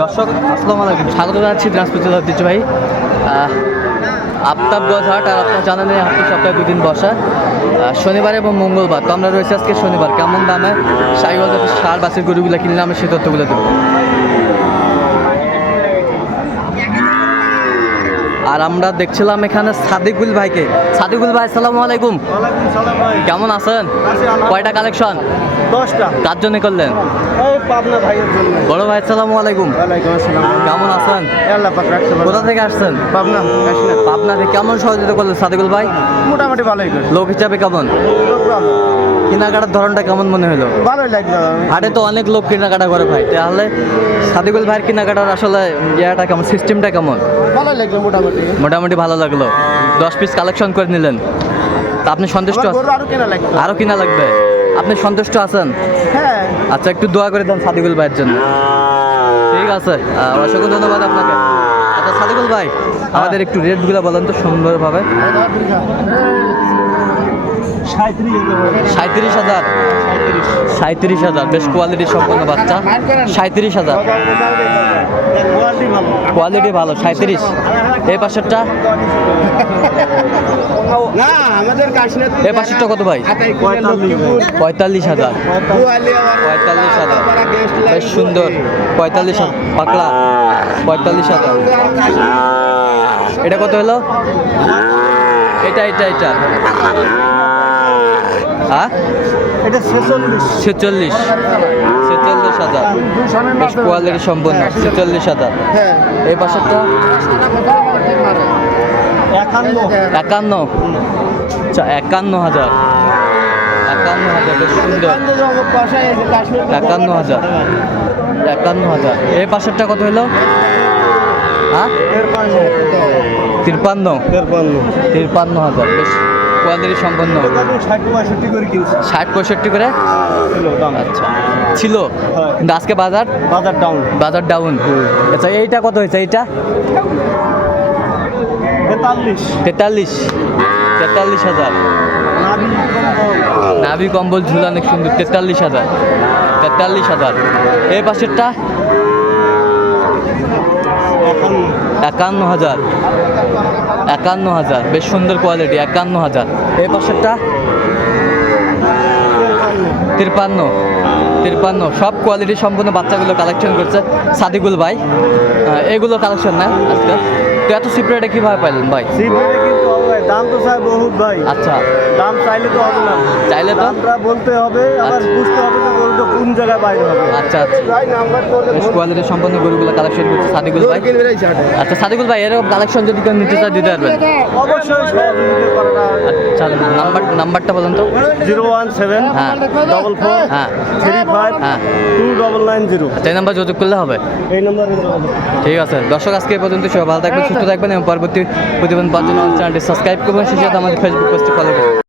দর্শক, আসসালামু আলাইকুম। স্বাগত জানাচ্ছি দিনাজপুর জেলা ভাই আফতাবগঞ্জ হাট আর আপনার জানেন নেই হাটটি সপ্তাহে দুদিন বসা। শনিবার এবং মঙ্গলবার। তো আমরা রয়েছে আজকে শনিবার। কেমন দামে জাতের সার বাসের গরুগুলো কিনলে আমরা সেই তথ্যগুলো দেবো। আর আমরা দেখছিলাম এখানে সাদিকুল ভাইকে। সাদিকুল ভাই সালাম আলাইকুম। ওয়ালাইকুম কেমন আছেন? আছি কয়টা কালেকশন দশটা। কার জন্য করলেন? বড় ভাই সালাম আলাইকুম। ওয়ালাইকুম কেমন আছেন? আল্লাহ পাক রাখতে কোথা থেকে আসছেন? পাবনা। কাশ্মীর কেমন সহযোগিতা করলেন সাদিকুল ভাই? মোটামুটি ভালোই করে লোক হিসাবে কেমন? কেনাকাটার ধরনটা কেমন মনে হলো? ভালোই লাগল হাটে তো অনেক লোক কেনাকাটা করে ভাই। তাহলে সাদিকুল ভাইয়ের কেনাকাটার আসলে ইয়েটা কেমন? সিস্টেমটা কেমন? ভালোই লাগল মোটামুটি। মোটামুটি ভালো লাগল। দশ পিস কালেকশন করে নিলেন। তা আপনি সন্তুষ্ট আরও কেনা কিনা লাগবে? আপনি সন্তুষ্ট আছেন? হ্যাঁ। আচ্ছা একটু দোয়া করে দেন সাদিকুল ভাইয়ের জন্য। ঠিক আছে। অসংখ্য ধন্যবাদ আপনাকে। সাদিকুল ভাই, আমাদের একটু রেটগুলো বলেন তো সুন্দরভাবে। সাঁত্রিশ হাজার। সাঁত্রিশ হাজার, বেশ কোয়ালিটি সম্পন্ন বাচ্চা। সাঁত্রিশ হাজার। কোয়ালিটি ভালো সাঁত্রিশ এই পাশেরটা? না আমাদের কাশ্মীর এই পাশেরটা কত ভাই? পঁয়তাল্লিশ। হাজার। পঁয়তাল্লিশ হাজার। বেশ সুন্দর। পঁয়তাল্লিশ হাজার। পাকড়া পঁয়তাল্লিশ হাজার। এটা কত হলো? এটা এটা এটা। হ্যাঁ এটা ছেচল্লিশ। ছেচল্লিশ। ছেচল্লিশ হাজার। বেশ কোয়ালিটি সম্পন্ন ছেচল্লিশ হাজার। এই পাশেরটা একান্ন। একান্ন আচ্ছা একান্ন হাজার। একান্ন হাজার, বেশ সুন্দর। একান্ন হাজার। একান্ন হাজার। এই পাশেরটা কত হলো? হ্যাঁ? তিরপান্ন। তিরপান্ন হাজার, বেশ। কোয়ালিটি সম্পন্ন? ষাট পঁয়ষট্টি করে আচ্ছা। ছিল? হ্যাঁ। কিন্তু আজকে বাজার? বাজার ডাউন বাজার ডাউন আচ্ছা এইটা কত হয়েছে? এইটা? তেতাল্লিশ। তেতাল্লিশ। তেতাল্লিশ হাজার। নাভি কম্বল। ঝুলা অনেক সুন্দর। তেতাল্লিশ হাজার। তেতাল্লিশ হাজার। এই পাশেরটা? একান্ন হাজার। একান্ন হাজার। বেশ সুন্দর কোয়ালিটি একান্ন হাজার। এই পাশেরটা? তিরপান্ন। তিরপান্ন। সব কোয়ালিটি সম্পূর্ণ বাচ্চাগুলো কালেকশন করছে। সাদিকুল ভাই এগুলো কালেকশন না আজকে? তো এত সিপ্রেটা কীভাবে পাইলেন ভাই? সিপ্রেটে কিন্তু দাম তো চাই বহুত ভাই। আচ্ছা। দাম চাইলে তো হবে না। চাইলে তো? দামটা বলতে হবে আবার আচ্ছা। বুঝতে হবে যে গরুটা কোন জায়গায় বাইরে হবে। আচ্ছা আচ্ছা। কোয়ালিটি সম্পন্ন গরুগুলো কালেকশন করছে সাদিকুল ভাই। আচ্ছা সাদিকুল ভাই এরকম কালেকশন যদি কেউ নিতে চায় দিতে পারবেন? অবশ্যই আচ্ছা নাম্বার নাম্বারটা বলেন তো। জিরো ওয়ান সেভেন হ্যাঁ। ডবল ফোর হ্যাঁ। থ্রি ফাইভ হ্যাঁ। টু ডবল নাইন জিরো আচ্ছা এই নাম্বার যোগাযোগ করলে হবে? এই নম্বরে ঠিক আছে। দর্শক আজকে পর্যন্ত সবাই ভালো থাকবেন সুস্থ থাকবেন এবং পরবর্তী প্রতিবেদন পাওয়ার জন্য চ্যানেলটি সাবস্ক্রাইব করবেন সেই সাথে আমাদের ফেসবুক পেজটি ফলো করবেন।